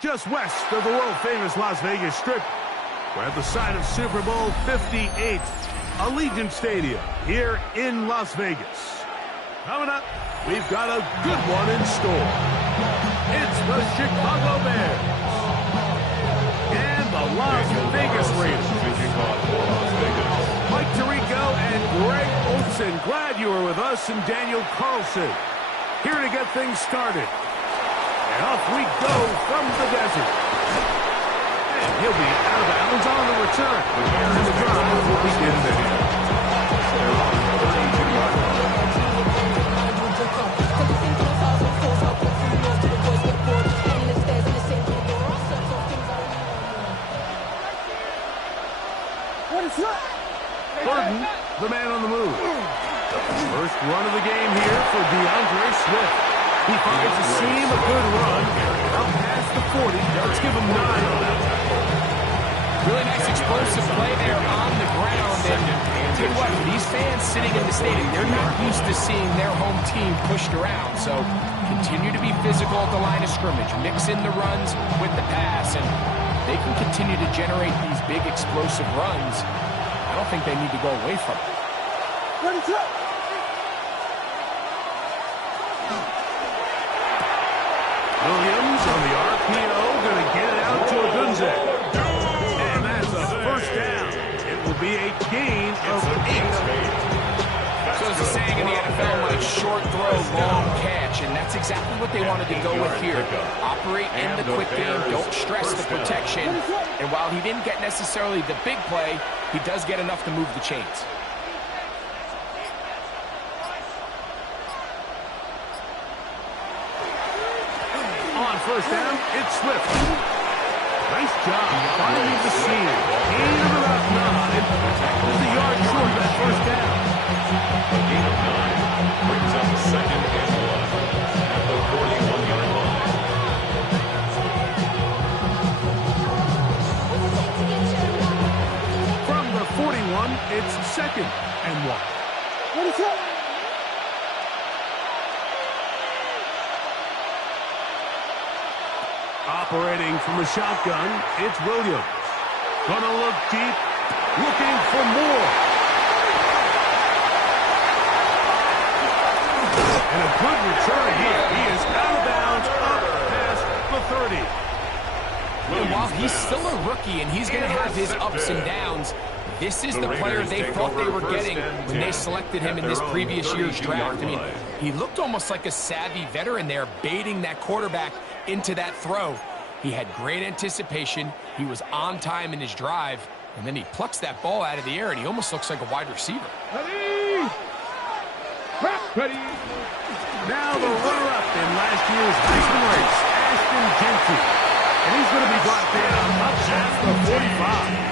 Just west of the world-famous Las Vegas Strip, we're at the site of Super Bowl 58, Allegiant Stadium here in Las Vegas. Coming up, we've got a good one in store. It's the Chicago Bears and the Las Vegas Raiders. Mike Tirico and Greg Olson, glad you were with us, and Daniel Carlson here to get things started. And off we go from the desert. And he'll be out of bounds on the return. And the drive will begin there. What is that? Burton, the man on the move. First run of the game here for DeAndre Swift. He finds a seam, a good run, out past the 40. Let's give him 9 on that. Really nice explosive play there on the ground. And tell you what, these fans sitting in the stadium, they're not used to seeing their home team pushed around. So continue to be physical at the line of scrimmage. Mix in the runs with the pass, and they can continue to generate these big explosive runs. I don't think they need to go away from it. What is that? Williams on the RPO, going to get it out to Odunze. And that's a first down. It will be a gain of 8. So as the saying in the NFL, like short throw, long catch, and that's exactly what they wanted to go with here. Operate in the quick game, don't stress the protection. And while he didn't get necessarily the big play, he does get enough to move the chains. On first down, it's Swift. Nice job finding the seam. Gain of about 9. Just a yard short of that first down. A gain of 9 brings up a 2nd and 1 at the 41-yard line. From the 41, it's 2nd and 1. What is that? Operating from a shotgun, it's Williams. Gonna look deep, looking for more. And a good return here. He is out of bounds, up past the 30. And while he's still a rookie and he's going to have his ups and downs, this is the player they thought they were getting when they selected him in this previous year's draft. I mean, he looked almost like a savvy veteran there, baiting that quarterback into that throw. He had great anticipation. He was on time in his drive, and then he plucks that ball out of the air, and he almost looks like a wide receiver. Ready? Ready? Now the runner-up in last year's Heisman race, Ashton Genty. And he's going to be brought down up past the 45.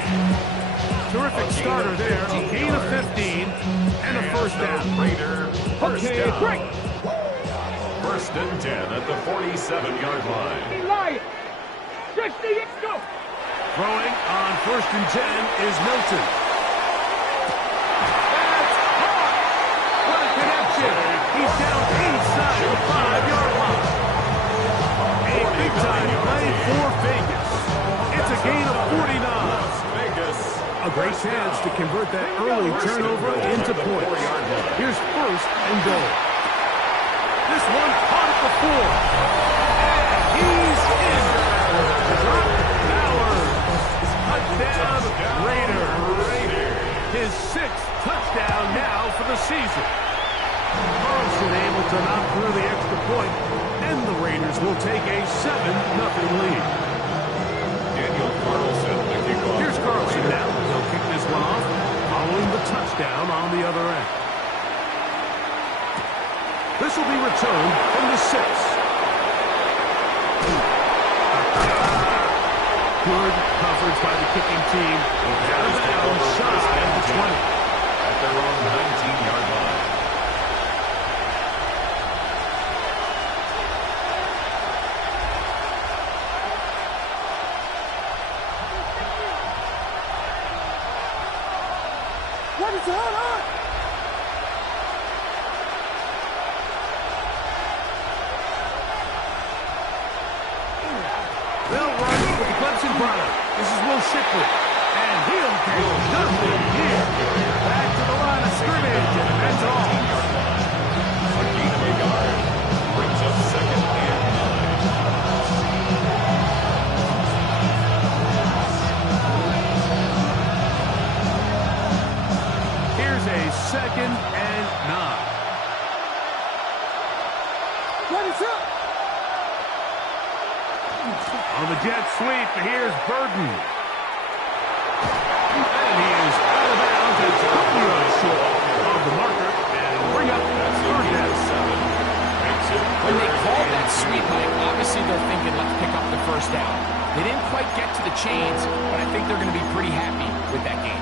Terrific starter there. A gain of 15 and a first down. Raider, first down. Great. First and 10 at the 47-yard line. Throwing on first and 10 is Milton. That's hot. What a connection. He's down inside the 5-yard line. A big-time play for Vegas. It's a gain of 49. Vegas. A great chance to convert that early turnover into points. Here's first and goal. This one caught at the 4. And he's in. Drop Bowers. Touchdown Raider. His 6th touchdown now for the season. Carlson able to knock through the extra point, and the Raiders will take a 7-0 lead. Daniel Carlson, the kickoff. Here's Carlson now. He'll kick this one off, following the touchdown on the other end. This will be returned from the 6. Good coverage by the kicking team. Out of bounds, shot at the 20. At their own 19-yard line. What is that? They'll run with the Clemson product. This is Will Shipley. And he'll take nothing here. Back to the line of scrimmage, and that's all. A gain of a yard. Brings up second and 9. Here's a second and 9. What is up? On the jet sweep, here's Burden. And he is out of bounds. It's 2 yards short of the marker. And bring up third down. When they called that sweep, Mike, obviously they're thinking, let's pick up the first down. They didn't quite get to the chains, but I think they're going to be pretty happy with that game.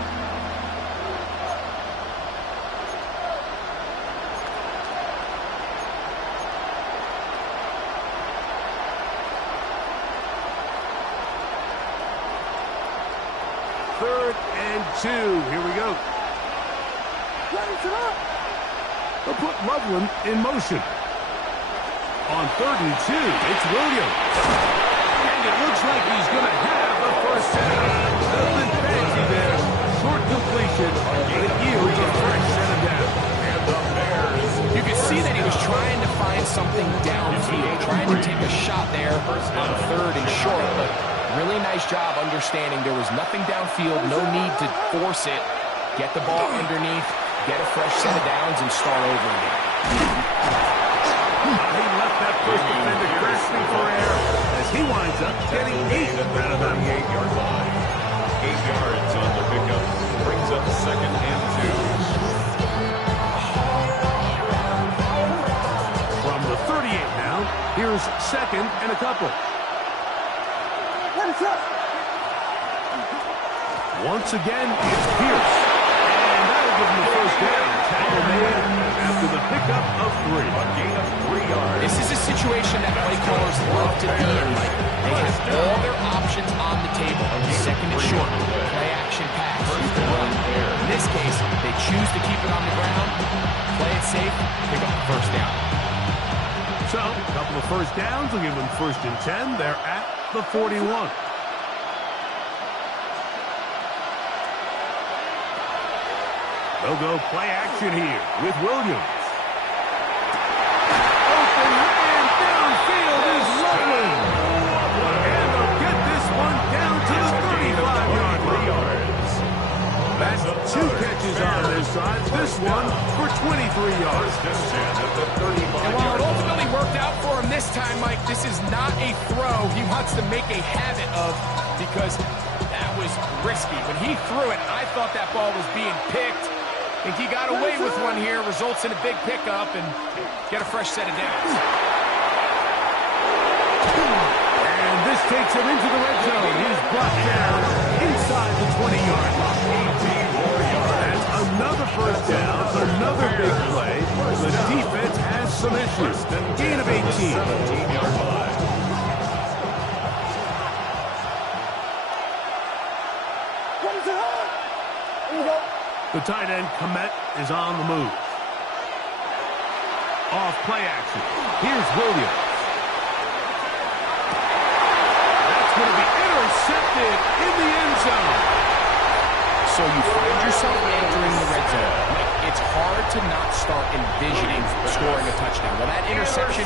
Third and 2. Here we go. What is up? They'll put Loveland in motion. On third and 2, it's Williams. And it looks like he's going to have the first down. Nothing fancy there. Short completion. But it yields a fresh set of down. And the Bears. You could see that he was trying to find something downfield, trying to take a shot there on third and short, but really nice job understanding there was nothing downfield, no need to force it. Get the ball underneath, get a fresh set of downs, and start over again. He left that first defender grasping for air as he winds up getting 8 out of that 8-yard line. 8 yards on the pickup. Brings up second and 2. From the 38 now, here's second and a couple. What is up? Once again, it's Pierce. And that'll give him the first down. Tackle made after the pickup of 3. A gain of 3 yards. This is a situation that play callers love to be in. They have all their options on the table. Second and short, play action pass, run. In this case, they choose to keep it on the ground, play it safe, pick up the first down. So, a couple of first downs will give them first and 10. They're at the 41. They'll go play action here with Williams. Open man downfield is Loveland. And they'll get this one down to the 35-yard line. That's 2 catches on this side. This one for 23 yards. And while it ultimately worked out for him this time, Mike, this is not a throw he wants to make a habit of because that was risky. When he threw it, I thought that ball was being picked. I think he got away with one here, results in a big pickup, and get a fresh set of downs. And this takes him into the red zone. He's brought down inside the 20-yard line. That's another first down, another big play. The defense has some issues. Gain of 18. 17-yard line. What is up? Here we go. The tight end, Komet, is on the move. Off play action. Here's Williams. That's going to be intercepted in the end zone. So you find yourself entering the red zone. It's hard to not start envisioning scoring a touchdown. Well, that interception,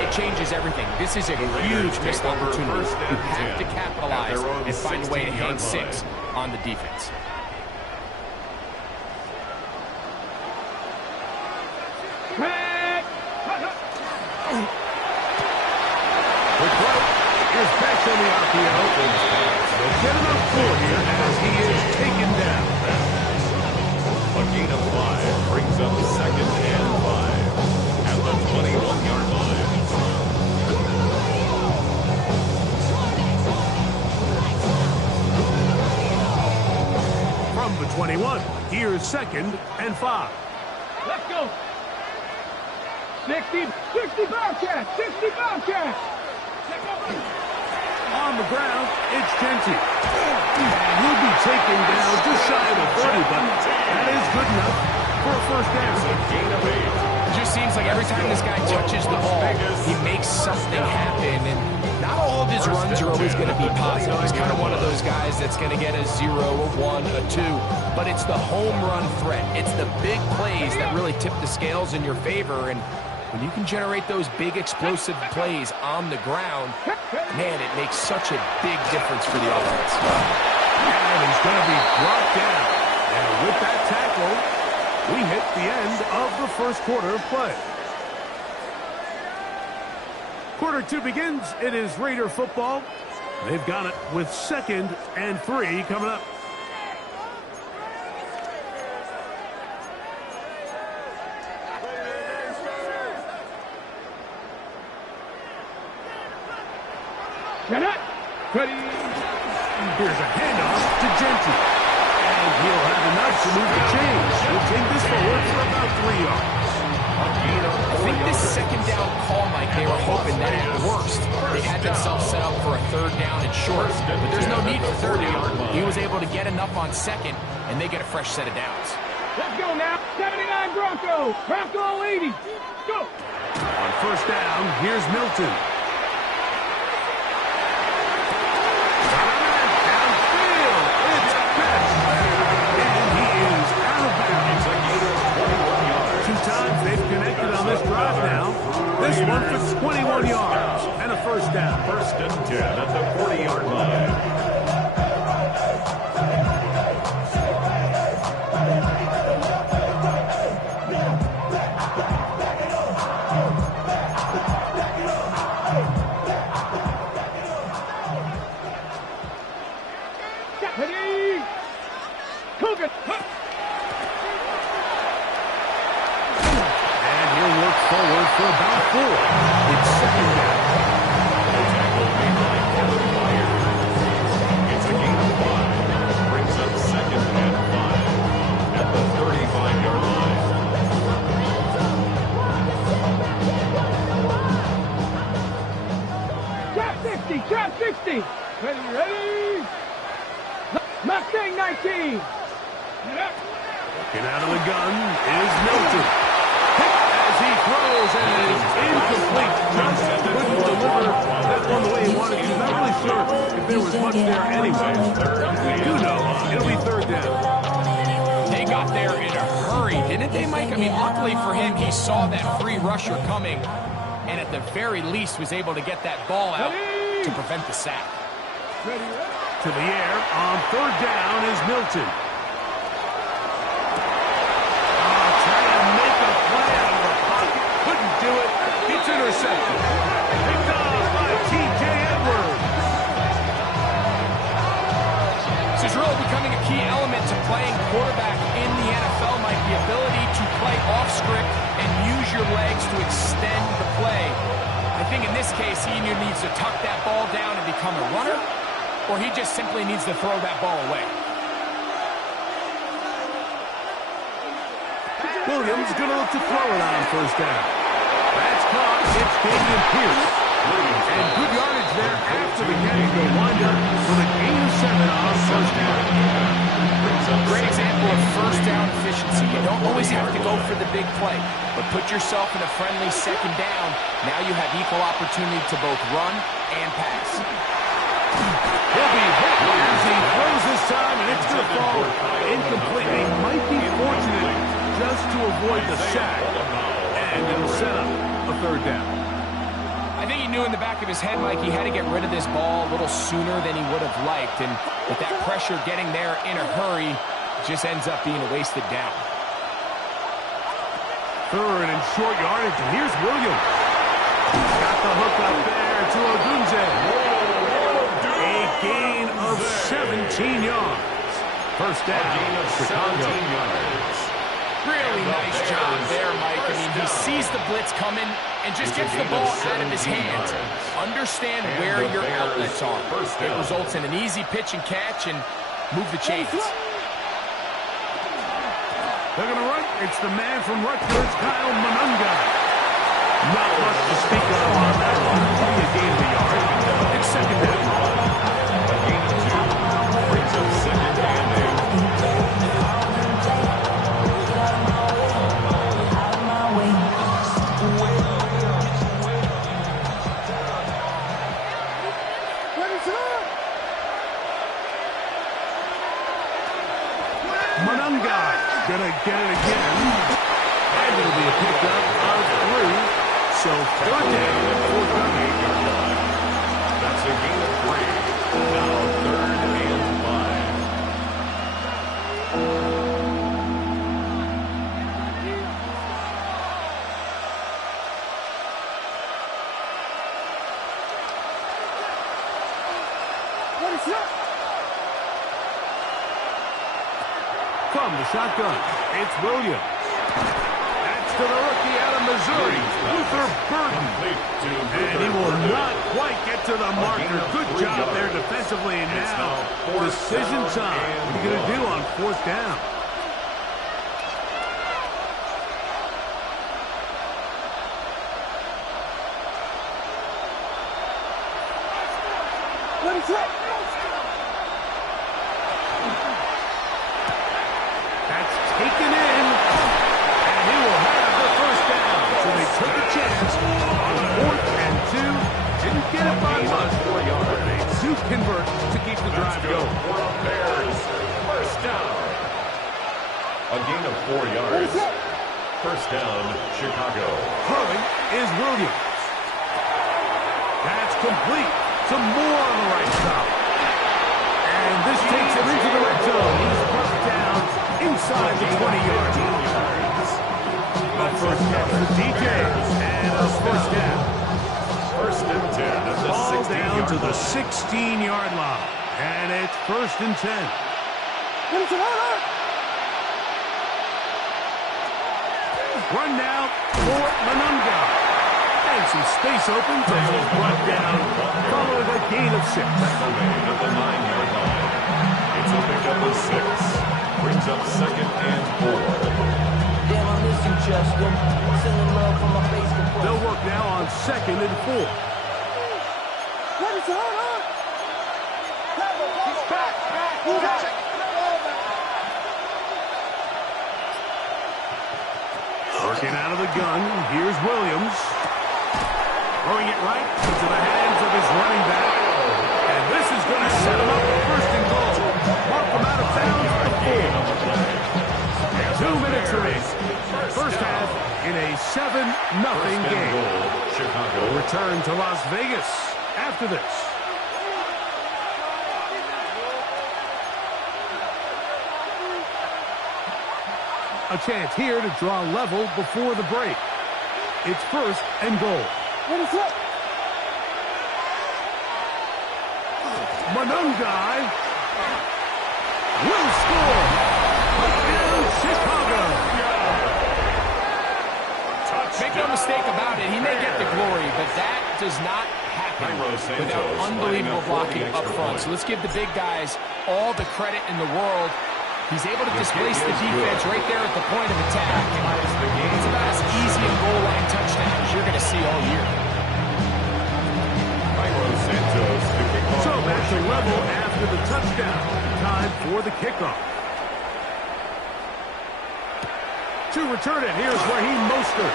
it changes everything. This is a huge missed opportunity. You have to capitalize and find a way to hang 6 on the defense. Here's Beck on the RPO. They'll get him up 4 here as he is taken down. A gain of 5 brings up second and 5 at the 21-yard line. From the 21, here's second and 5. Let's go. 60 Bobcats. 60 Bobcats. On the ground, it's Genty. And he'll be taken down just shy of the 30, but that is good enough for a first down. Gain of 8. It just seems like every time this guy touches the ball, he makes something happen. And not all of his runs are always going to be positive. He's kind of one of those guys that's going to get a 0, a 1, a 2. But it's the home run threat. It's the big plays that really tip the scales in your favor. And when you can generate those big explosive plays on the ground, man, it makes such a big difference for the offense. And he's going to be brought down. And with that tackle, we hit the end of the first quarter of play. Quarter 2 begins. It is Raider football. They've got it with 2nd and 3 coming up. Ready. Here's a handoff to Genty. And he'll have enough to move the chains. He'll take this forward for about 3 yards. I think this 2nd down call, Mike, they were hoping that at worst they had themselves set up for a 3rd down and short. But there's no need for 3rd down. He was able to get enough on 2nd, and they get a fresh set of downs. Let's go now. 79 Bronco. Bronco 80. Go. On 1st down, here's Milton. Downfield. It's a catch. And he is out of bounds. 2 times they've connected on this drive now. This one for 21 yards and a 1st down. 1st and 10 at the 40-yard line. Ready. Cougar. And he'll work forward for about 4. It's 2nd down. The tackle made by Kevin Byers. It's a gain of 5. Brings up 2nd and 5 at the 35-yard line. Trap 60. Ready. Mustang 19. Looking out of the gun is Milton. Hit as he throws and it is incomplete. Just couldn't deliver that one the way he wanted to. Not really sure if there was much there anyway. We do know it'll be 3rd down. They got there in a hurry, didn't they, Mike? I mean, luckily for him, he saw that free rusher coming, and at the very least was able to get that ball out to prevent the sack. To the air on 3rd down is Milton. Trying to make a play out of the pocket. Couldn't do it. It's intercepted. Picked off by T.J. Edwards. This is really becoming a key element to playing quarterback in the NFL, Mike. The ability to play off script and use your legs to extend the play. I think in this case, he either needs to tuck that ball down and become a runner, or he just simply needs to throw that ball away. Williams going to look to throw it on 1st down. That's caught. It's Damian Pierce. And good yardage there after the catch. They'll wind up with a gain of 7 on 1st down. Great example of 1st down efficiency. You don't always have to go for the big play, but put yourself in a friendly 2nd down. Now you have equal opportunity to both run and pass. He'll be hit as he throws this time, and it's going to fall incomplete. They might be fortunate just to avoid the sack, and it'll set up a 3rd down. I think he knew in the back of his head, Mike, he had to get rid of this ball a little sooner than he would have liked, and with that pressure getting there in a hurry, just ends up being a wasted down. 3rd and short yardage, and here's Williams. Got the hook up there to Ogunze. A gain of 17 yards. 1st down. A gain of 17 yards. Really nice job there, Mike. I mean, he sees the blitz coming and just gets the ball out of his hands. Understand where your outlets are. It results in an easy pitch and catch and move the chains. They're going to run. It's the man from Rutgers, Kyle Monunga. Not much to speak of on that one. Only a gain of a yard. It's 2nd down. A gain of 2. Brings up 2nd and 8. Gonna get it again. And it'll be a pickup of 3. So third down and 4 coming. That's a gain of 3. Now 3rd and 5. From the shotgun, it's Williams. That's to the rookie out of Missouri, Luther Burden. And he will not quite get to the marker. Good job there defensively. And now, decision time. What are you going to do on 4th down? That's taken in, and he will have the first down. So they took a chance on 4th and 2. Didn't get it by much. They do convert to keep the drive going. Bears, first down. A gain of 4 yards. First down, Chicago. Throwing is Williams. That's complete. Some more on the right side. And this takes him into the red zone. He's brought down inside the 20-yard line. The first catch for DJ, and a first down. First and 10 at the Ball 16-yard down to the line. 16-yard line. And it's first and 10. Run now for Manunga. And some space open to he's brought down following a gain of 6. Away at the 9-yard line. It's a pickup of 6. Brings up 2nd and 4. Damn, I miss you, Justin. Sending love from my Facebook post. They'll work now on 2nd and 4. Working out of the gun, here's Williams. Throwing it right into the hands of his running back. And this is going to set him up for first and goal. Mark him out of bounds for 4. 2 minutes remaining. First half in a 7-0 game. Chicago. We'll return to Las Vegas after this. A chance here to draw level before the break. It's first and goal. Manungai will score. Touchdown, Chicago. Make no mistake about it, he may get the glory, but that does not happen without unbelievable blocking up front. So let's give the big guys all the credit in the world. He's able to displace the defense right there at the point of attack. And it's about as easy a goal line touchdown as you're going to see all year. So back to level after the touchdown. Time for the kickoff. To return it, here's Raheem Mostert.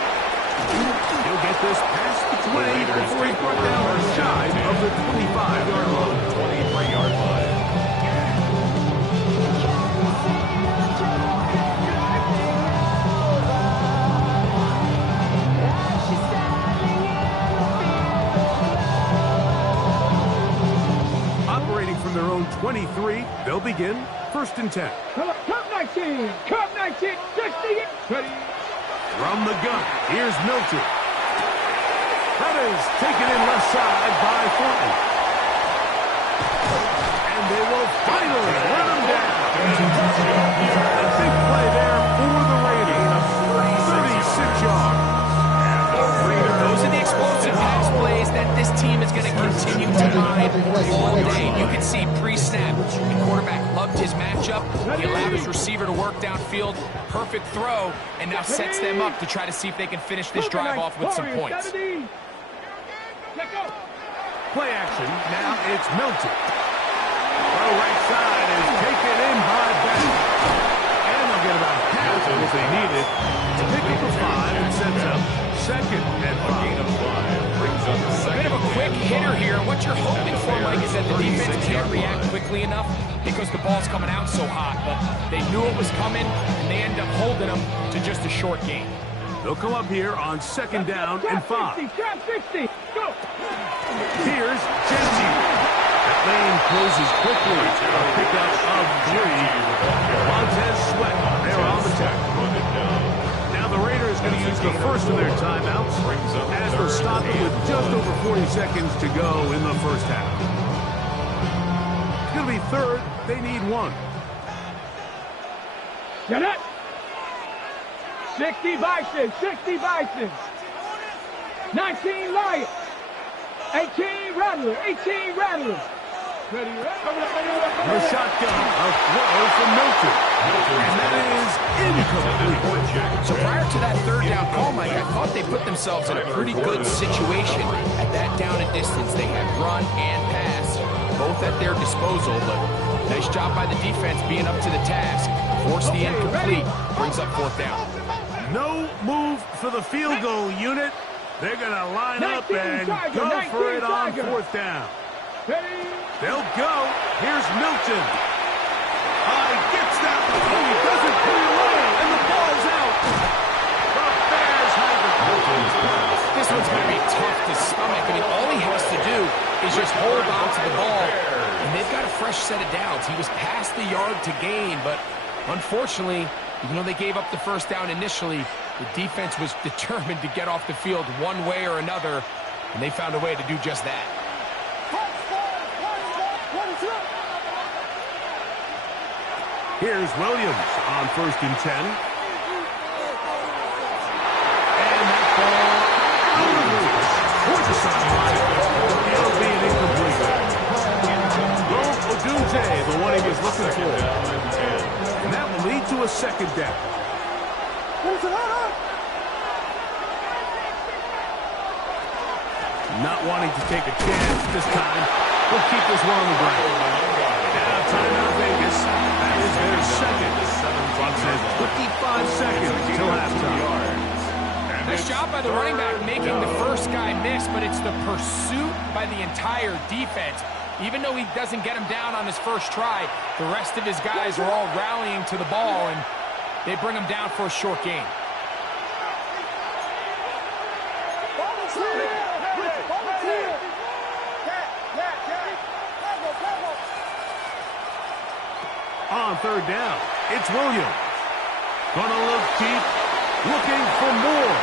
He'll get this past the 20 before he's brought down shy of the 25-yard line. 23-yard line. Operating from their own 23, they'll begin first and 10. Cup 19. Cup 19. 60. Ready. From the gun, here's Milton. That is taken in left side by Thornton. And they will finally run him down. A big play there for the Raiders. 36 yards. Those are the explosive pass plays that this team is going to continue to mine all day. You can see pre-snap, the quarterback loved his matchup. He allowed his receiver to work downfield. Perfect throw, and now sets them up to try to see if they can finish this drive off with some points. Play action. Now it's Milton. The right side is taken in by Bennett. And they'll get about half of what they needed to pick up a 5 and sets up second and 5. Gain of 5 brings A bit of a quick hitter here. What you're hoping for, Mike, is that the defense can't react quickly enough because the ball's coming out so hot. But they knew it was coming, and they end up holding them to just a short gain. They'll come up here on second down and 5. 60, trap 60. Go. Here's Genty. That lane closes quickly. A pickup of 3. Montez Sweat there on the tackle. Now the Raiders going to use the first of their timeouts as they're stopping with just over 40 seconds to go in the first half. It's going to be third. They need 1. Get it. 60 Bison, 60 Bison. 19 Lions. 18 Rattler, 18 Rattler. Ready, The shotgun, a throw from Milton. And that is incomplete. So prior to that third down call, Mike, I thought they put themselves in a pretty good situation at that down and distance. They had run and pass, both at their disposal, but nice job by the defense being up to the task. Force the incomplete, brings up fourth down. No move for the field goal unit. They're going to line up and go for it on fourth down. They'll go. Here's Milton. Gets that. Oh, he doesn't put it away, and the ball's out. The Bears have it. This one's going to be tough to stomach. I mean, all he has to do is just hold on to the ball, and they've got a fresh set of downs. He was past the yard to gain, but unfortunately, even though they gave up the first down initially, the defense was determined to get off the field one way or another, and they found a way to do just that. Here's Williams on first and 10. And that ball towards the sideline. It'll be an incomplete. Go Odunze, the one he was looking for. And that will lead to a second down. Not wanting to take a chance this time. We'll keep this one on the ground. Now timeout Vegas. That is their second. Clock says 55 seconds till halftime. Nice job by the running back making the first guy miss, but it's the pursuit by the entire defense. Even though he doesn't get him down on his first try, the rest of his guys are all rallying to the ball, and they bring him down for a short gain. On third down, it's Williams. Gonna look deep, looking for more.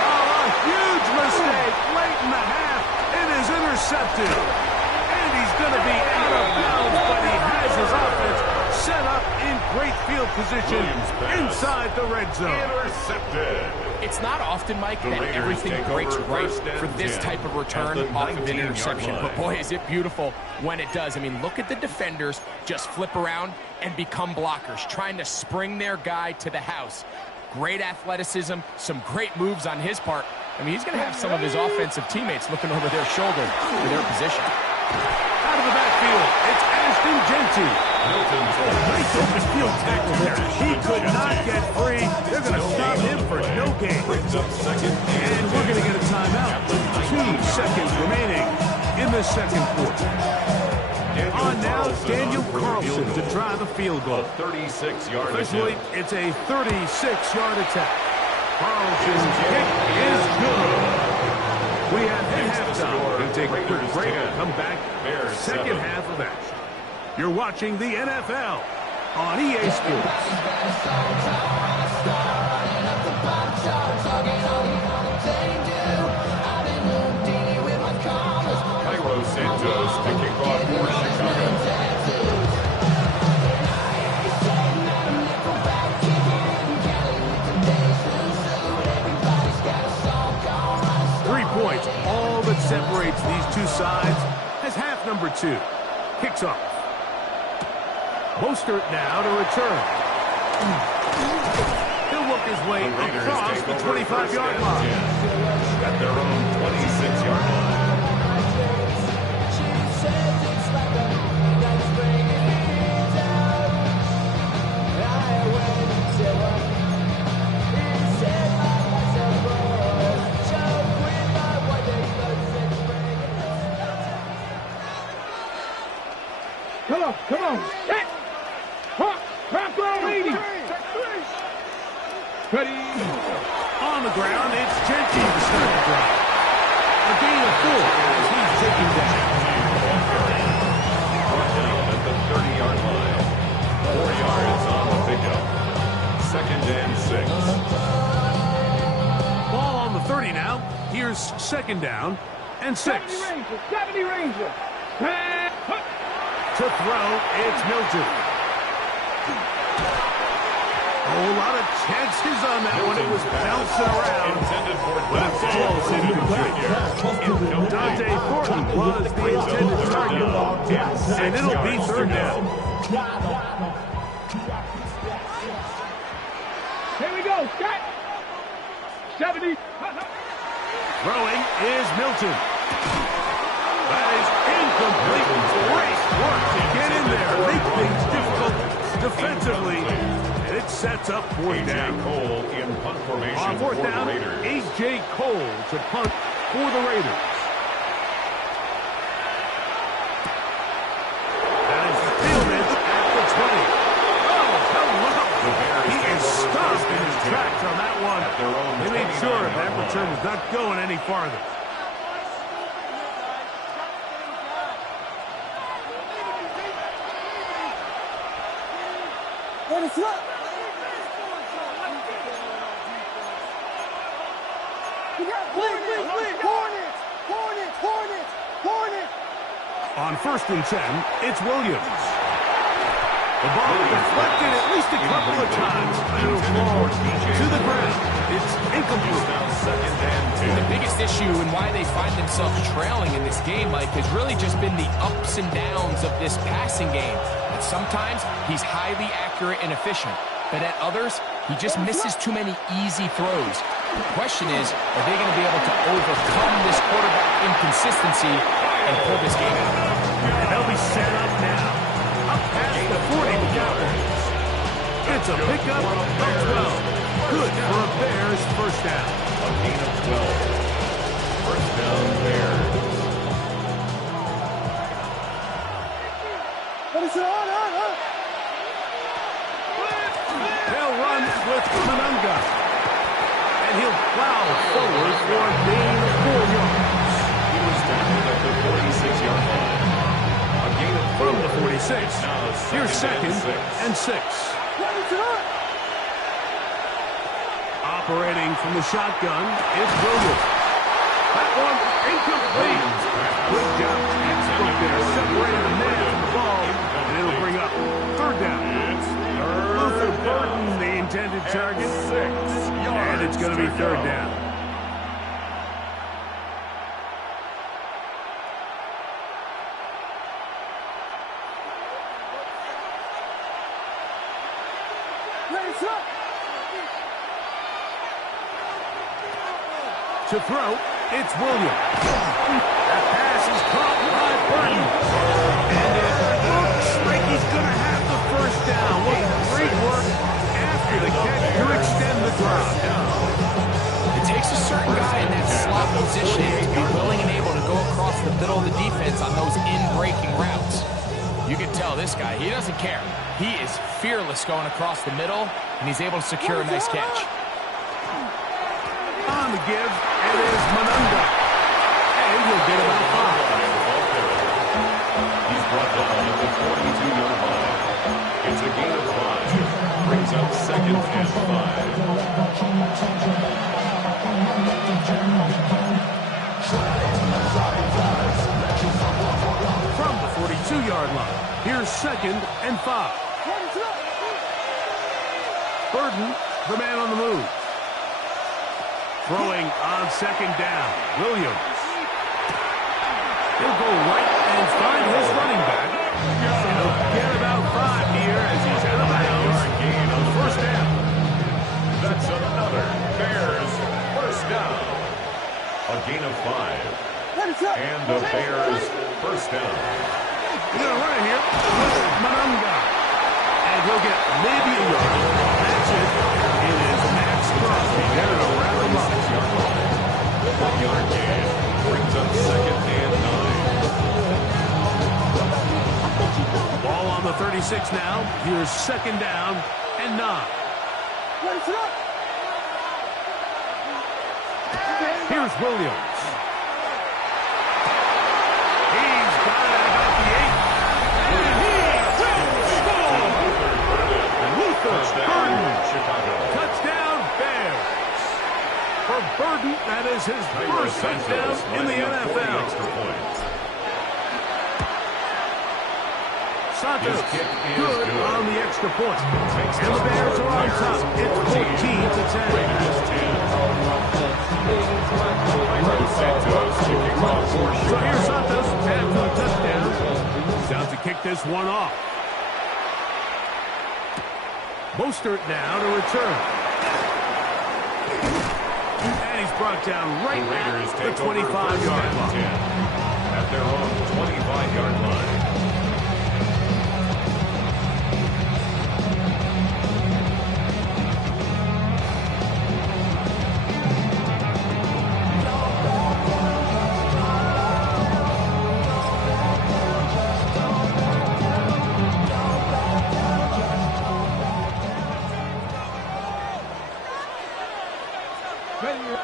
Oh, a huge mistake late in the half. It is intercepted. And he's gonna be out of bounds, but he has his offense set up in great field position inside the red zone. Intercepted. It's not often, Mike, that everything breaks right for this type of return off of an interception. But boy, is it beautiful when it does. I mean, look at the defenders just flip around and become blockers, trying to spring their guy to the house. Great athleticism, some great moves on his part. I mean, he's going to have some of his offensive teammates looking over their shoulder for their position. Out of the backfield, it's Ashton Genty. Nice open field tackle there. He could not get free. They're going to stop him for no gain. And we're going to get a timeout. 2 seconds remaining in the second quarter. On now, Daniel Carlson to try the field goal. 36-yard Officially, it's a 36-yard attack. Carlson's kick is good. We have hit halftime. We'll take a quick break and come back. Second half of action. You're watching the NFL on EA Sports. Cairo Santos to kick off for Chicago. Points, all that separates these two sides as half number 2 kicks off. Mostert now to return. He'll work his way across the 25-yard line. At their own 26-yard line. Come on, come on. Set. Hawk, Bronco 80. Ready. On the ground, it's Gentry to start the drive. A gain of 4 as he's taken down. Brought down at the 30-yard line. 4 yards on the pickup. 2nd and 6. Ball on the 30 now. Here's 2nd down and 6. 70 Ranger. To throw, it's Milton. A whole lot of chances on that one. It was bouncing around, but it falls incomplete. Dante Thornton was the intended target, and it'll be 3rd down. Here we go, Scott. 70. Throwing is Milton. That is incomplete. Great work to get in there, make things difficult defensively, and it sets up 4th down. Cole in punt formation On 4th down, A.J. Cole to punt for the Raiders. That is fielded at the 20. Oh, hello. He is stopped in his tracks on that one. They made sure that return was not going any farther. Let us look. Hornets. On 1st and 10, it's Williams. The ball deflected at least a couple of times. It'll fall to the ground. It's incomplete. Now 2nd and 2. The biggest issue and why they find themselves trailing in this game, Mike, has really just been the ups and downs of this passing game. And sometimes he's highly accurate and efficient, but at others, he just misses too many easy throws. The question is, are they going to be able to overcome this quarterback inconsistency and pull this game out? They'll be set up now. Up past the 40 with Cowboys. It's a pickup of 12. Good for a Bears 1st down. A gain of 12. 1st down Bears. They'll run with Manunga. And he'll plow forward for a gain of 4 yards. He was down at the 46-yard line. A gain of 4. From the 46, Now here's 2nd and 6. Operating from the shotgun, it's Williams. That one incomplete. Good job. Textbook there, separating the man from the ball, and it'll bring up 3rd down. Luther Burton, the intended target, 6 yards, and it's going to be 3rd down. To throw, it's Williams. That pass is caught by Burton. And it looks like he's going to have the 1st down. What great work after the catch to extend the drive. It takes a certain guy in that slot position to be willing and able to go across the middle of the defense on those in-breaking routes. You can tell this guy, he doesn't care. He is fearless going across the middle, and he's able to secure a nice catch. On the give, it is Manunga. And he'll get about 5. He's brought down at the 42-yard line. It's a gain of 5. Brings up 2nd and 5. From the 42-yard line, here's 2nd and 5. Burton, the man on the move. Throwing on 2nd down, Williams. He'll go right and find his running back. He'll get about 5 here as he's out of bounds. Gain on the 1st down. That's another Bears 1st down. A gain of 5. And the Bears 1st down. He's going to run it here with Manunga. And he'll get maybe a yard. That's it. It is Max Crosby there to wrap him up. 1-yard gain brings up 2nd and 9. 36 now. Here's second down and 9. Here's Williams. He's got it about the 8. And he will score! Luther Burden. Touchdown, Bears. For Burden, that is his first touchdown in the NFL. Santos, good on the extra point. And the Bears are on top. It's 14-10. So here's Santos after the touchdown. He's out to kick this one off. Mostert now to return. And he's brought down right at the 25-yard line. At their own 25-yard line.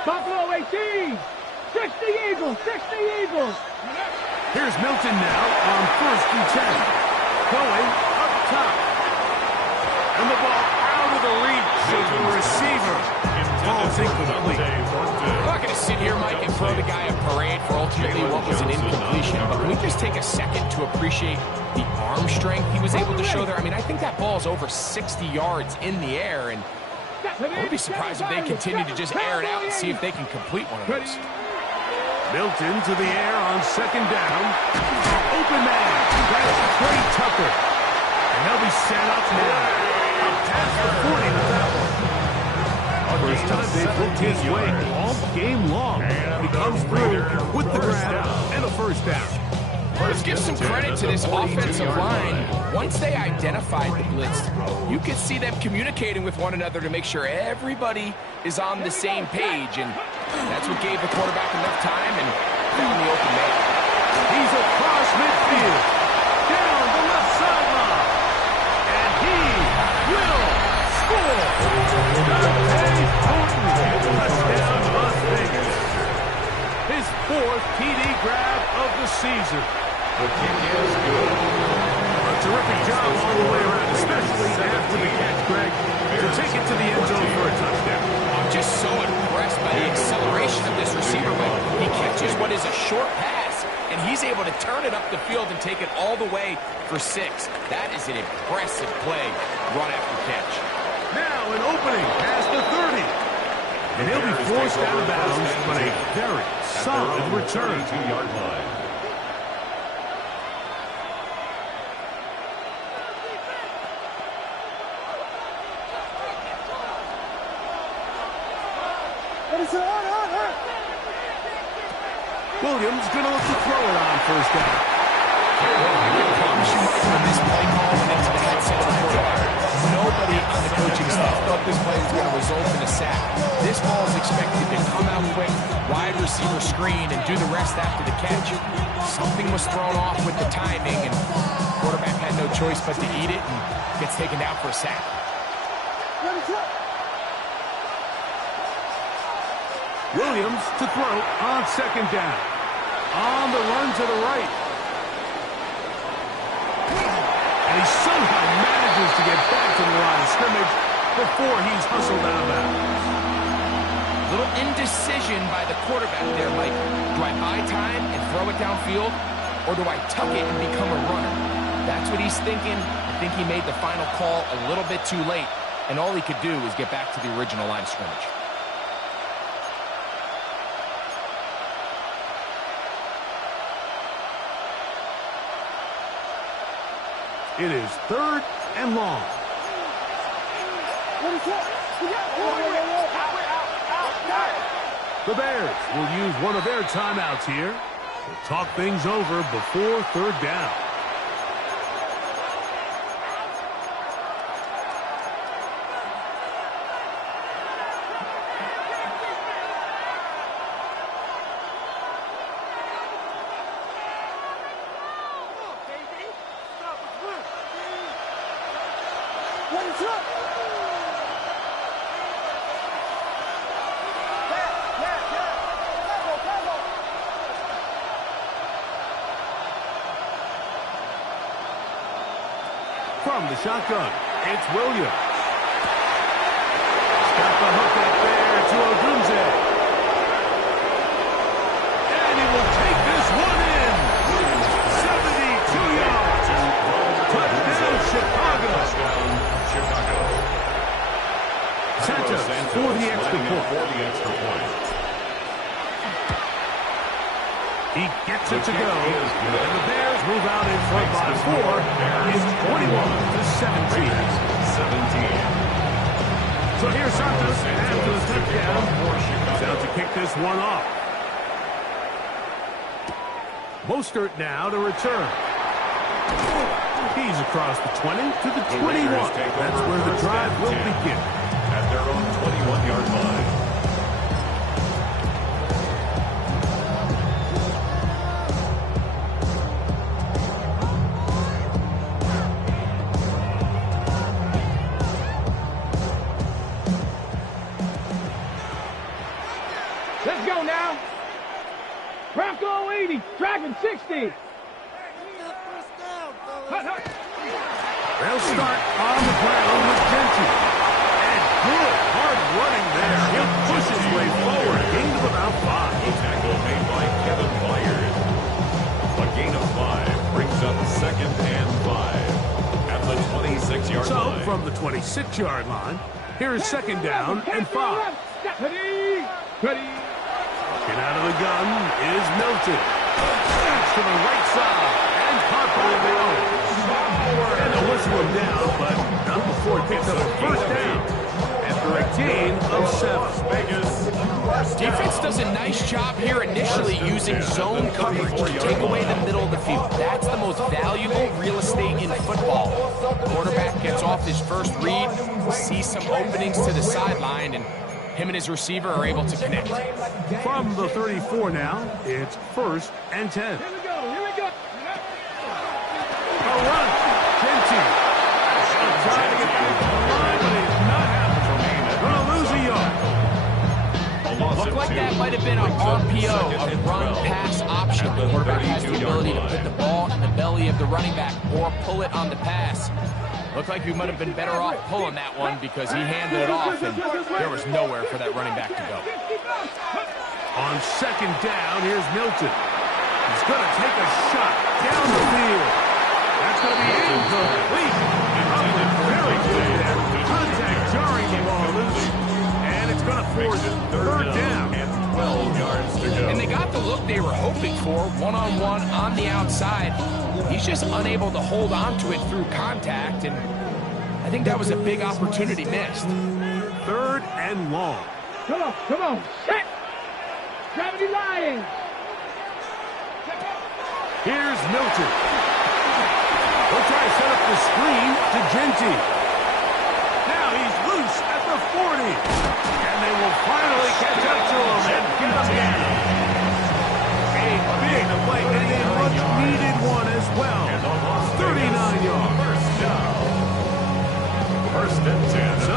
Buffalo 18. 60 Eagles. 60 Eagles. Here's Milton now on 1st and 10. Going up top. And the ball out of the reach of the receiver. Ball's incomplete. I'm not going to sit here, Mike, and throw the guy a parade for ultimately what was an incompletion, but can we just take a second to appreciate the arm strength he was able to show there? I mean, I think that ball's over 60 yards in the air, and I would be surprised if they continue to just air it out and see if they can complete one of those. Milton to the air on second down. Open man. That's Trey Tucker. And he'll be set up now. Up past the 40 with that one. First time they've looked his way all game long. He comes through with the grab and a first down. Let's give some credit to this offensive line. Once they identified the blitz, you could see them communicating with one another to make sure everybody is on the same page, and that's what gave the quarterback enough time and found the open man. He's across midfield, down the left sideline, and he will score. Touchdown, Las Vegas. His 4th TD grab of the season. The kick is good. A terrific job all the way around, especially after the catch, Greg, to take it to the end zone for a touchdown. I'm just so impressed by the acceleration of this receiver, but he catches what is a short pass, and he's able to turn it up the field and take it all the way for 6. That is an impressive play, run after catch. Now an opening past the 30. And he'll be forced out of bounds, but a very solid return. 22-yard line. Williams going to look to throw it on first down. I promise you, Mike, when this play call went into the headset of the quarterback, nobody on the coaching staff thought this play was going to result in a sack. This ball is expected to come out quick, wide receiver screen, and do the rest after the catch. Something was thrown off with the timing, and the quarterback had no choice but to eat it and gets taken down for a sack. Williams to throw on second down. On the run to the right. And he somehow manages to get back to the line of scrimmage before he's hustled out of bounds. Little indecision by the quarterback there, Mike. Do I buy time and throw it downfield, or do I tuck it and become a runner? That's what he's thinking. I think he made the final call a little bit too late, and all he could do was get back to the original line of scrimmage. It is 3rd and long. The Bears will use one of their timeouts here to talk things over before 3rd down. From the shotgun, it's Williams. Got the hook up there to Ogunze. And he will take this one in. 72 yards. Touchdown, Chicago. Santos for the extra point. He gets it to go, and the Bears move out in front by 4. It's 21-17. So here's Santos after the touchdown. He's out to kick this one off. Mostert now to return. He's across the 20 to the 21. That's where the drive will begin. At their own 21-yard line. Let's go now. Bronco 80, driving 60. They'll start on the ground with Genty. And good, hard running there. He'll push his way forward. Gain of about 5. The tackle made by Kevin Byard. A gain of 5 brings up 2nd and 5 at the 26-yard line. So, from the 26-yard line, here is 2nd down and 5. Ready. Get out of the gun is Milton. That's to the right side. And Harper in the own. And they'll whistle him down, but not before he picks up a 1st down. After a gain of 7. Defense does a nice job here initially using zone coverage to take away the middle of the field. That's the most valuable real estate in football. The quarterback gets off his first read, sees some openings to the sideline, and him and his receiver are able to connect. From the 34 now, it's 1st and 10. Here we go. A run. Genty. Trying to get back to the line, but he's not happening. Going to lose a yard. Looked like that might have been an RPO, a run-pass option. The quarterback has the ability to put the ball in the belly of the running back or pull it on the pass. Looked like we might have been better off pulling that one because he handed it off, and there was nowhere for that running back to go. On 2nd down, here's Milton. He's going to take a shot down the field. That's going to be incomplete. Very good there. Contact jarring the ball loose. And it's going to force 3rd down. And 12 yards to go. And they got the look they were hoping for, one-on-one on the outside. He's just unable to hold on to it through contact, and I think that was a big opportunity missed. 3rd and long. Come on. Set. Gravity Lions. Here's Milton. They'll try to set up the screen to Genty. Now he's loose at the 40. And they will finally catch up to him and get him down. A big play, and a much-needed one as well. 39 yards. First and 10. So,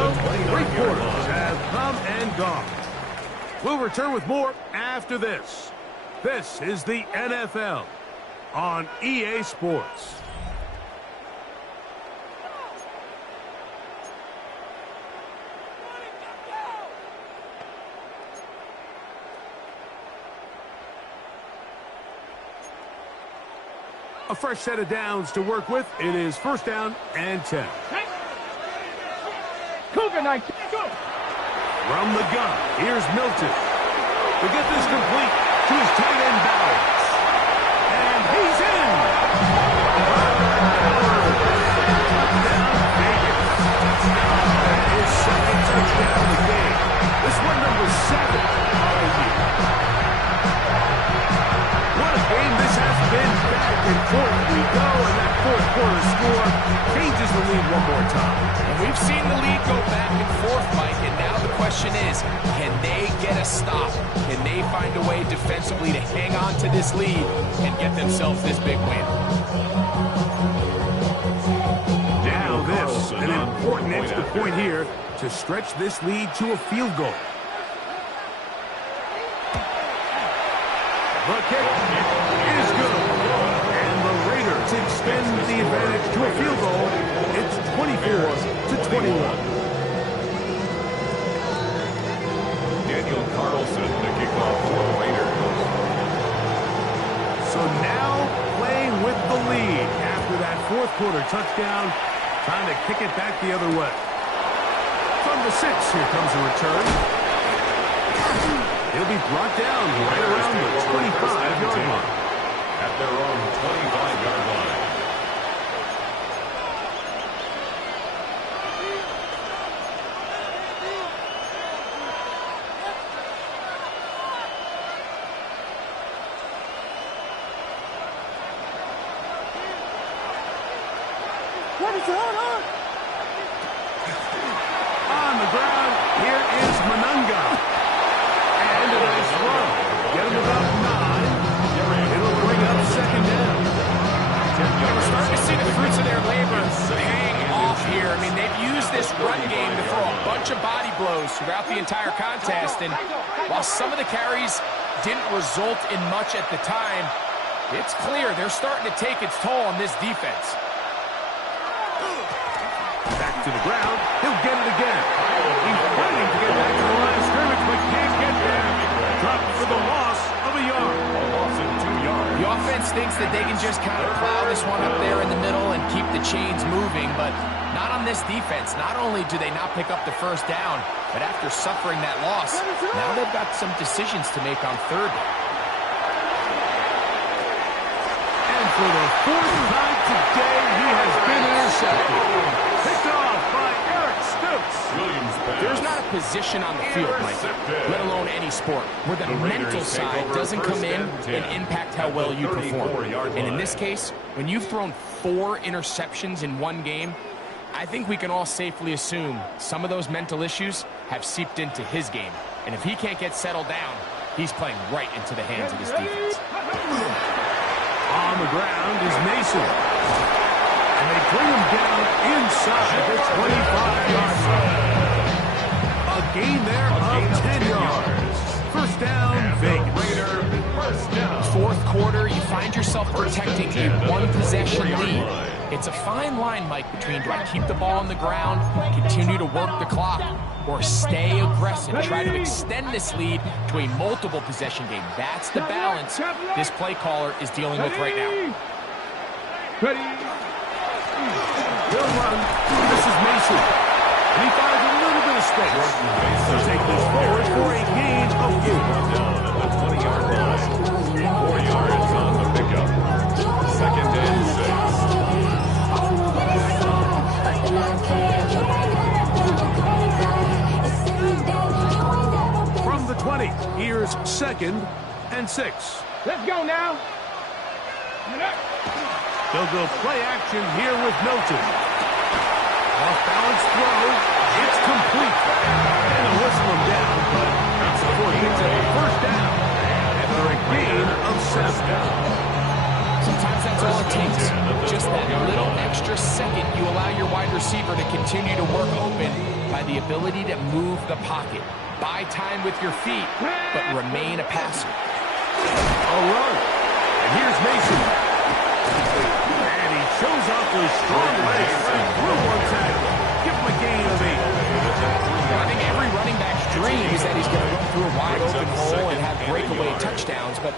3 quarters have come and gone. We'll return with more after this. This is the NFL on EA Sports. A fresh set of downs to work with. It is 1st down and 10. Cougar 19. Go. From the gun, here's Milton. To get this complete to his tight end Bowers. And he's in. That is 2nd touchdown of the game. This one number 7 on the year. What a game this has been. Back and forth we go, and that 4th quarter score changes the lead one more time. And we've seen the lead go back and forth, Mike, and now the question is, can they get a stop? Can they find a way defensively to hang on to this lead and get themselves this big win? Now this, an important point here to stretch this lead to a field goal. The kick is good. And the Raiders extend the advantage to a field goal. It's 24-21. Daniel Carlson, the kickoff for the Raiders. So now playing with the lead after that fourth quarter touchdown, trying to kick it back the other way. From the 6, here comes a return. He'll be brought down right around the 25-yard line. At their own 25-yard line. What is going on? On the ground, here is Manunga. And a nice run. Get him about 9. It'll bring up second down. We're starting to see the fruits of their labor paying off here. I mean, they've used this run game to throw a bunch of body blows throughout the entire contest. And while some of the carries didn't result in much at the time, it's clear they're starting to take its toll on this defense. Back to the ground. He'll get it again. He's fighting to get back to the line of scrimmage, but can't get there. Dropped for the loss of a yard. A loss of 2 yards. The offense thinks that they can just kind of plow this one up there in the middle and keep the chains moving, but not on this defense. Not only do they not pick up the first down, but after suffering that loss, now they've got some decisions to make on third down. And for the fourth time today, he has been intercepted. Picked off by Eric Stokes. There's not a position on the field, Mike, let alone any sport, where the mental side doesn't come in and impact how well you perform. And in this case, when you've thrown 4 interceptions in one game, I think we can all safely assume some of those mental issues have seeped into his game. And if he can't get settled down, he's playing right into the hands of this defense. On the ground is Mason. And they bring him down inside the 25-yard line. A gain there of 10 yards. First down, Vegas. First down. Fourth quarter, you find yourself protecting a one-possession lead. It's a fine line, Mike, between do I keep the ball on the ground, continue to work the clock, or stay aggressive, try to extend this lead to a multiple possession game. That's the balance this play caller is dealing with right now. Ready? He'll run. This is Mason. And he finds a little bit of space. He'll take this forward for a gain of 4. Down at the 20-yard line. 4 yards on the pickup. Second and 6. From the 20, here's second and 6. Let's go now. They'll go play action here with Milton. Off-balance throw. It's complete. And they'll whistle him down, but that's before he gets a first down. And for a gain of 7. Sometimes that's all it takes. Just that little extra second you allow your wide receiver to continue to work open by the ability to move the pocket. Buy time with your feet, but remain a passer. A run. And here's Mason. And he shows off those strong legs through one tackle. Give him a gain of 8. I think every running back's dream is that he's going to run through a wide open hole and have breakaway touchdowns, but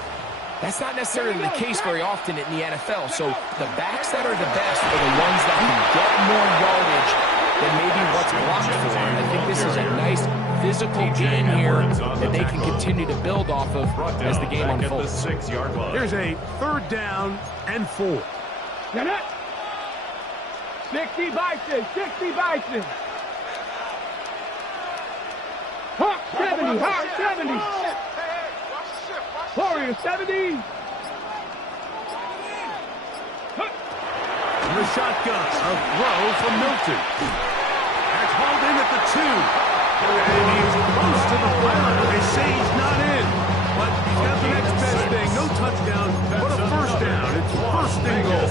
that's not necessarily the case very often in the NFL. So the backs that are the best are the ones that can get more yardage than maybe what's blocked for. And I think this is a nice physical gain here that they can continue to build off of as the game unfolds. 6-yard line. Here's a third down and 4. 60 Bison, 60 Bison. Hawk 70, Hawk 70. Warrior 70. The shotgun, a throw from Milton. That's hauled in at the 2. And he's close to the ground. They say he's not in. But he's got the next best thing. No touchdown, but a first down. It's first and goal.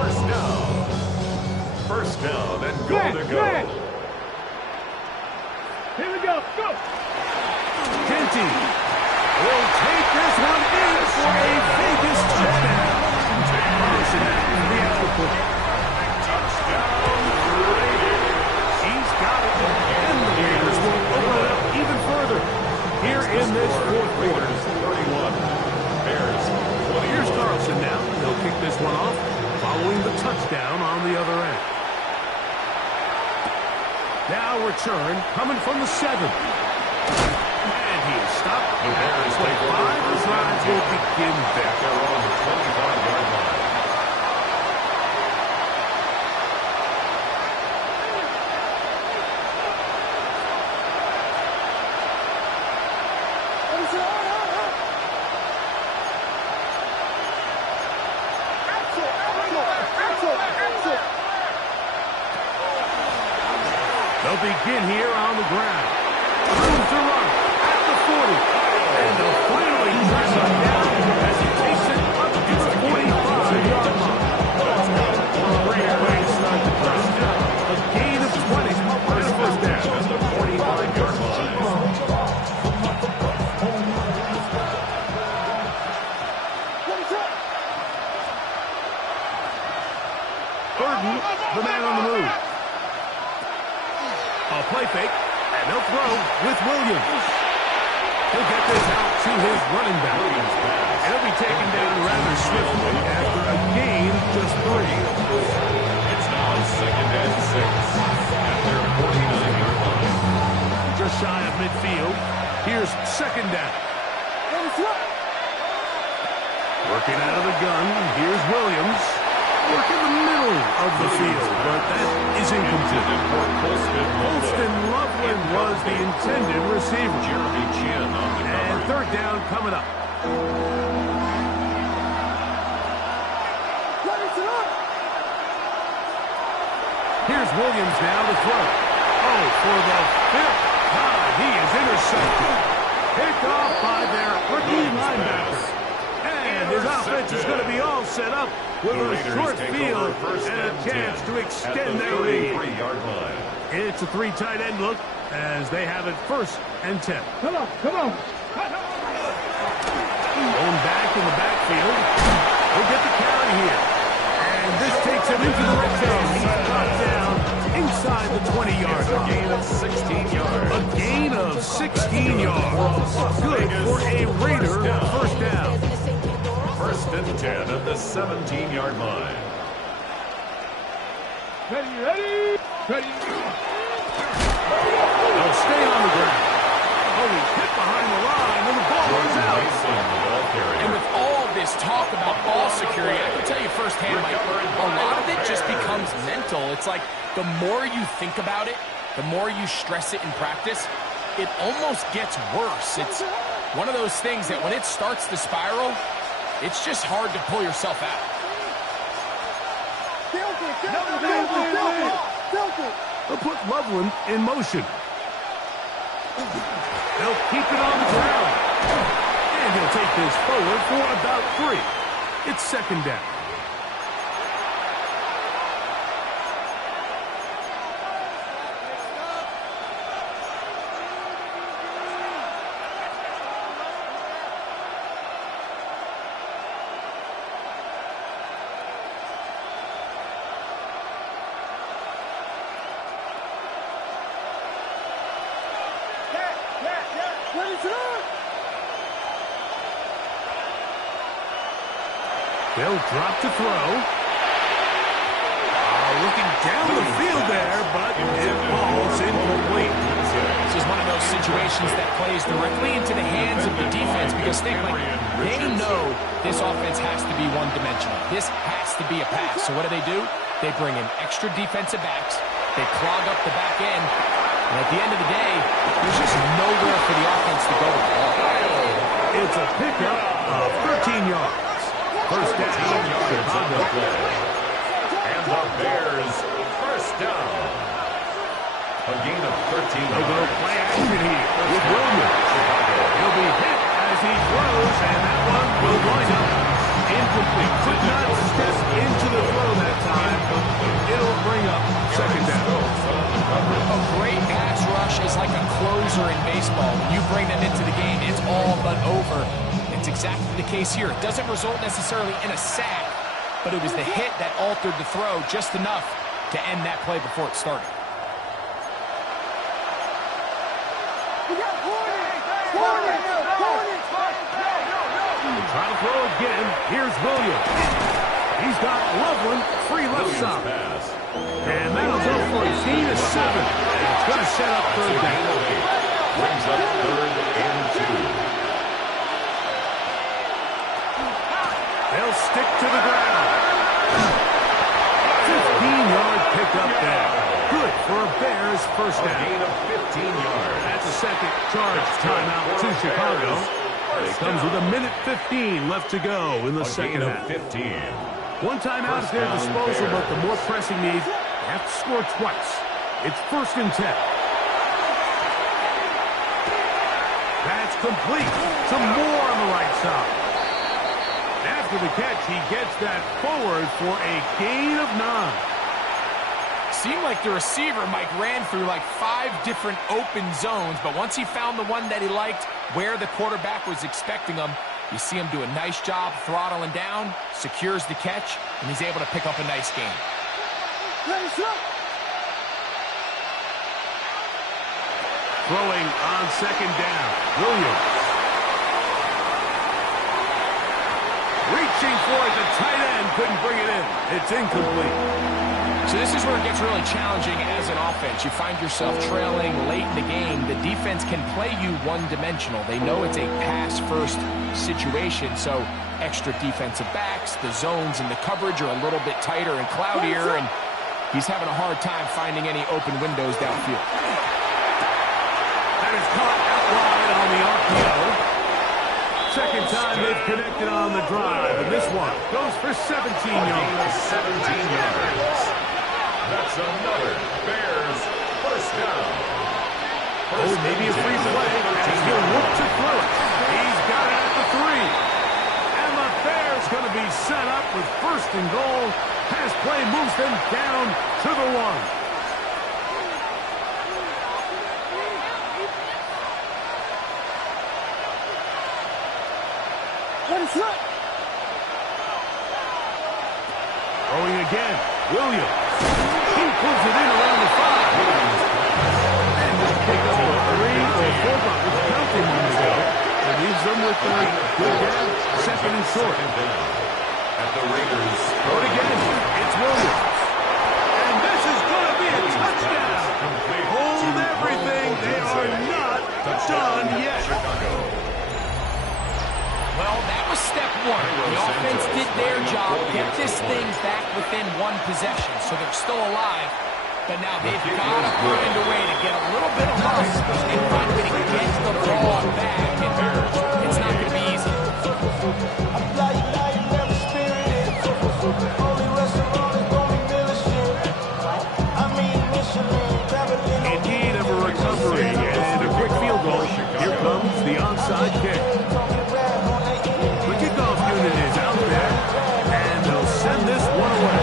First down. First down and goal to go. Go. Kenty will take this one in for a Vegas touchdown. Carlson out for the extra point. Touchdown, Raiders. He's got it, and the Raiders will open it up even further here in this fourth quarter. 31. Bears 20. Here's Carlson now. He'll kick this one off following the touchdown on the other end. Now return coming from the 7. And he is stopped. The Bears Play take over 5 first drive and will 10. begin there. They're on the 25-yard line. They'll begin here on the ground. Room to run at the 40. And they'll finally track him down as he takes it up to the 45-yard line. Great way to start the first down. A gain of 20 and a first down. At the 45-yard line. Burton, the man on the move. A play fake, and they'll throw with Williams. He'll get this out to his running back. And he'll be taken down rather swiftly after a gain of just 3. It's now 2nd and 6 at their 49-yard line. Just shy of midfield. Here's 2nd down. Working out of the gun. Here's Williams. Work in the middle of the field, but that is incomplete. Colston Loveland was the intended receiver. Jeremy Chin on the And cover. 3rd down coming up. Here's Williams now to throw. Oh, for the 5th time, he is intercepted. Picked off by their rookie linebacker. And his offense is going to be all set up with The a Raiders short take field over first and a and chance 10 to at extend the their lead. 33-yard line. It's a 3 tight end look as they have it 1st and 10. Come on. Going back in the backfield. He'll get the carry here. And this takes him into the red zone. He's brought down inside the 20-yard It's a line. gain of 16 yards. A gain of 16 yards. Good for a Raider first down. 1st and 10 at the 17-yard line. Ready. They'll stay on the ground. Oh, he's hit behind the line, and the ball is out. Mason, the ball carrier. And with all this talk about ball security, I can tell you firsthand, Mike, a lot of it just becomes mental. It's like the more you think about it, the more you stress it in practice, it almost gets worse. It's one of those things that when it starts to spiral, it's just hard to pull yourself out. They'll put Loveland in motion. They'll keep it on the ground. And he'll take this forward for about 3. It's 2nd down. They'll drop to throw. Looking down the field there, but it falls incomplete. This is one of those situations that plays directly into the hands of the defense because they know this offense has to be one-dimensional. This has to be a pass. So what do? They bring in extra defensive backs. They clog up the back end. And at the end of the day, there's just nowhere for the offense to go with the ball. It's a pickup of 13 yards. First down. Yards on the play. And the Bears first down. A gain of 13 They'll go yards. play action here with Williams. He'll be hit as he throws, and that one will wind up incomplete. Could not step into the throw that time. It'll bring up 2nd down. A great pass rush is like a closer in exactly the case here. It doesn't result necessarily in a sack, but it was the hit that altered the throw just enough to end that play before it started. Try to throw again. Here's Williams. He's got Loveland free left side. And that'll go for a gain of 7. And it's going to set up third down. Brings up 3rd and 2. They'll stick to the ground. 15-yard pickup there. Good for a Bears first down. Gain of 15 yards. That's a second charge timeout to Chicago. It comes with 1:15 left to go in the second half. 15. One timeout at their disposal, but the more pressing need, they have to score twice. It's 1st and 10. That's complete. Some more on the right side. After the catch, he gets that forward for a gain of 9. Seemed like the receiver, Mike, ran through like 5 different open zones, but once he found the one that he liked, where the quarterback was expecting him, you see him do a nice job throttling down, secures the catch, and he's able to pick up a nice gain. Throwing on second down, Williams. Reaching for it, the tight end couldn't bring it in. It's incomplete. So this is where it gets really challenging as an offense. You find yourself trailing late in the game. The defense can play you one-dimensional. They know it's a pass-first situation, so extra defensive backs, the zones and the coverage are a little bit tighter and cloudier, and he's having a hard time finding any open windows downfield. That is caught out wide on the RPO. Second time they've connected on the drive, and this one goes for 17 yards. 17 yards. That's another Bears first down. Oh, maybe a free play as he'll look to throw it. He's got it at the 3. And the Bears going to be set up with 1st and goal. Pass play moves them down to the 1. Throwing again, Williams. He pulls it in around the 5. And just pick up a 3 or 4 buckets, counting moments ago. And leaves them with a good down, 2nd and short. At the Raiders. Throw it again. It's Williams. And this is going to be a touchdown. Hold everything. They are not done yet. Well, that was step 1. The offense did their job, get this thing back within 1 possession, so they're still alive. But now they've got to find a way to get a little bit of love and find a way to get the ball back. And it's not going to be easy. In need of a recovery and a quick field goal. Here comes the onside kick. The kickoff unit is out there, and they'll send this one away.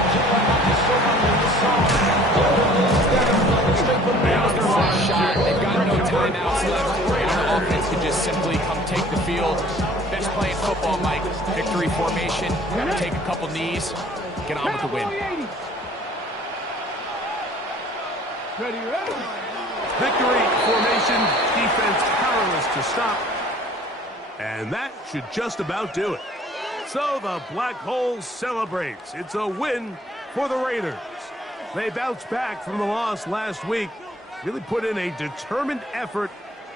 Shot. They've got no timeouts left. And the offense can just simply come take the field. Best play in football, Mike. Victory formation. Got to take a couple knees. Get on with the win. Ready. Victory formation, defense powerless to stop. And that should just about do it. So the Black Hole celebrates. It's a win for the Raiders. They bounced back from the loss last week, really put in a determined effort,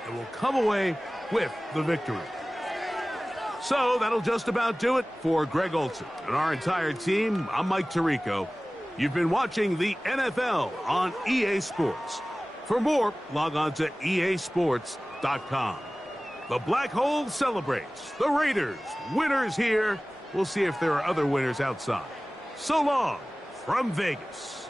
and will come away with the victory. So that'll just about do it for Greg Olson and our entire team. I'm Mike Tirico. You've been watching the NFL on EA Sports. For more, log on to easports.com. The Black Hole celebrates. The Raiders, winners here. We'll see if there are other winners outside. So long from Vegas.